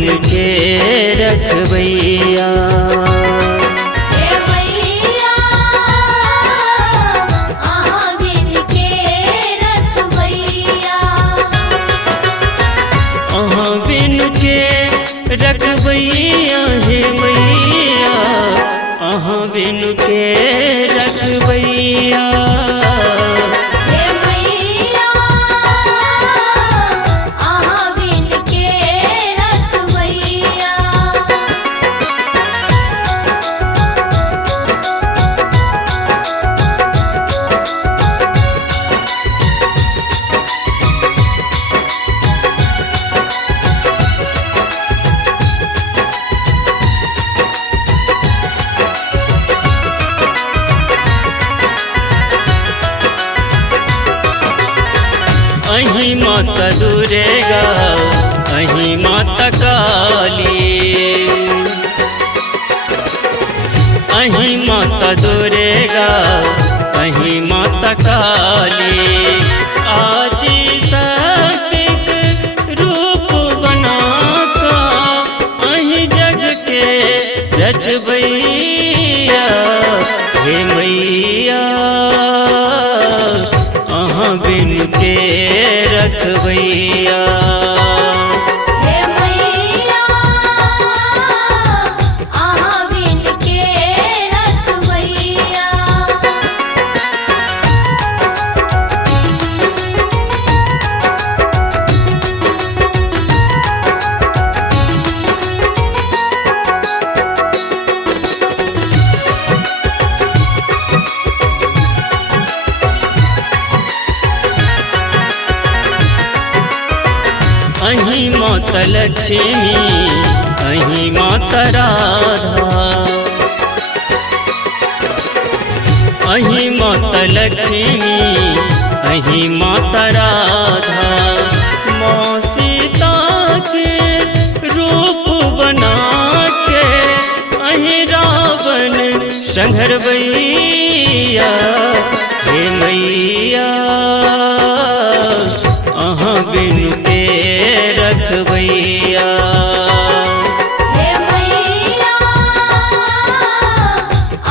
बिन के रखबैया। रखबैया हे मैया अहाँ बिन के रखबैया। हे मैया अहाँ बिन के रखबैया। अहीं माता दुर्गा अहीं माता काली। अहीं माता दुर्गा अहीं माता काली। आदि शक्ति रूप बना का अहीं जग के रचबैया। हे मैया अहाँ बिन के रखबैया। हे मैया अहाँ बिन के रखबैया। अहीं माता लक्ष्मी अहीं माता राधा। अहीं माता लक्ष्मी अहीं माता राधा। माँ सीता के रूप बना के अहीं रावण संहरबैया। हे मैया अहाँ बिन के रखबैया। हे मैया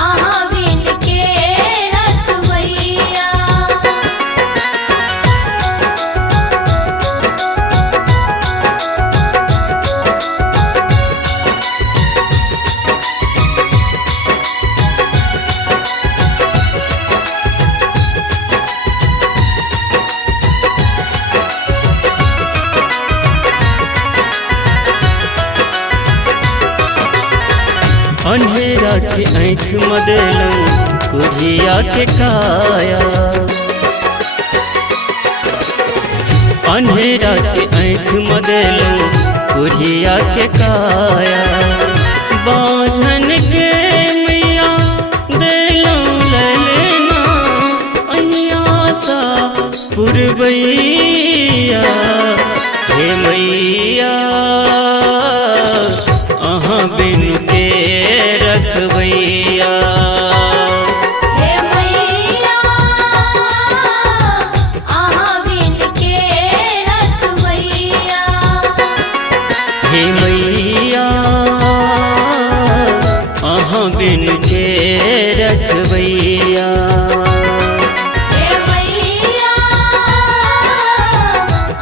अहाँ बिन के रखबैया। अंधेरा के आँख मदेलूं कुढ़िया के काया। अंधेरा के आँख मदेलूं कुढ़िया के काया। बाझन के मैया देलूं ललना अहीं आशा पुरबैया। हे मैया अहाँ बिन के रखबैया। हे मैया अहाँ बिन के रखबैया। हे मैया अहाँ बिन के रखबैया। हे मैया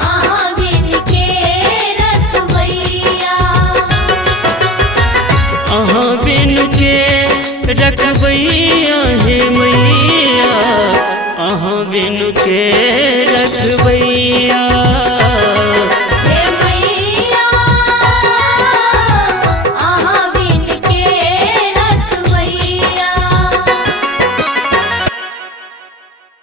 अहाँ बिन के रखबैया। अहाँ बिन के रखबैया।